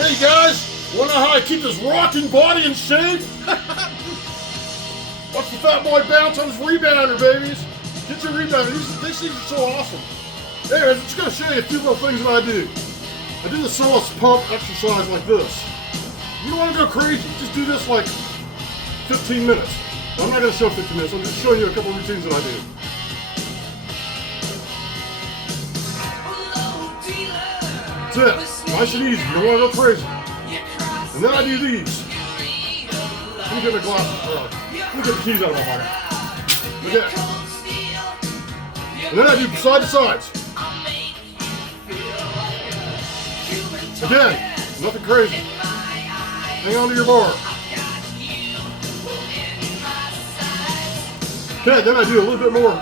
Hey guys, wanna know how I keep this rocking body in shape? Watch the fat boy bounce on his rebounder, babies. Get your rebounder. These things are so awesome. Anyways, I'm just gonna show you a few little things that I do. I do the sawless pump exercise like this. You don't wanna go crazy, just do this like 15 minutes. I'm not gonna show 15 minutes, I'm just showing you a couple routines that I do. That's it. Nice and easy. You don't want to go crazy. And then I do these. Let me get my glasses. Let me get the keys out of my pocket. Look at that. And then I do side to sides. Again, nothing crazy. Hang on to your bar. Okay, then I do a little bit more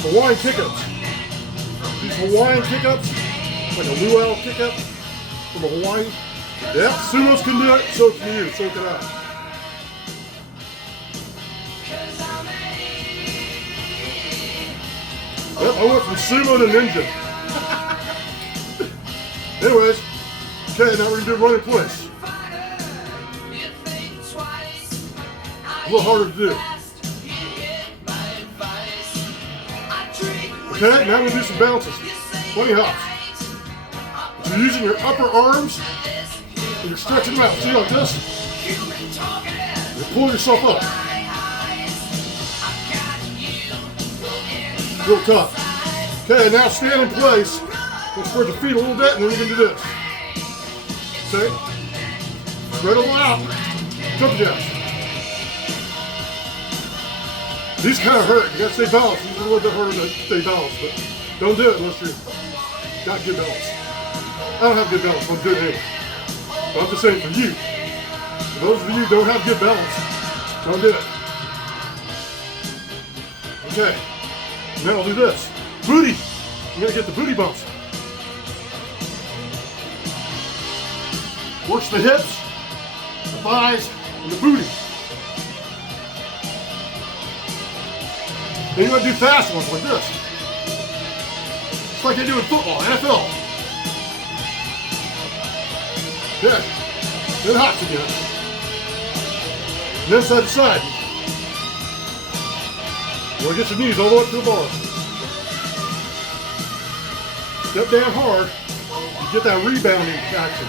Hawaiian kick-ups. These Hawaiian kick-ups, like a luau kick-up from a Hawaii. Yeah, sumos can do it, so can you, so can I. Yep, I went from sumo to ninja. Anyways, okay, now we're gonna do run in place. A little harder to do. Okay, now we're gonna do some bounces. 20 hops. You're using your upper arms and you're stretching them out. See, like this? You're pulling yourself up. Real tough. Okay, now stand in place. Let's spread the feet a little bit and then we're gonna do this. See? Spread them out. Jump jacks. These kind of hurt. You gotta stay balanced. These are a little bit harder to stay balanced, but don't do it unless you got good balance. I don't have good balance, I'm good anyway. But I'm just saying for you. For those of you who don't have good balance, don't do it. Okay. Now I'll do this. Booty. I'm gonna get the booty bumps. Works the hips, the thighs, and the booty. Then you're going to do fast ones like this. Just like they do in football, NFL. Yeah. Then hops again. And then side to side. You want to get your knees all the way up to the bar. Step down hard. You get that rebounding action.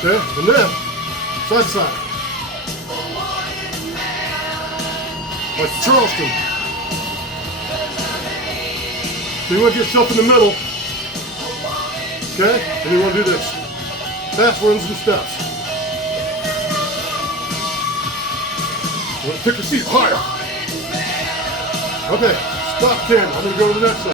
Okay, and then side to side. Like Charleston. So you want to get yourself in the middle. Okay? And you want to do this. Fast runs and steps. You want to pick your feet higher. Okay, stop camera. I'm going to go to the next one.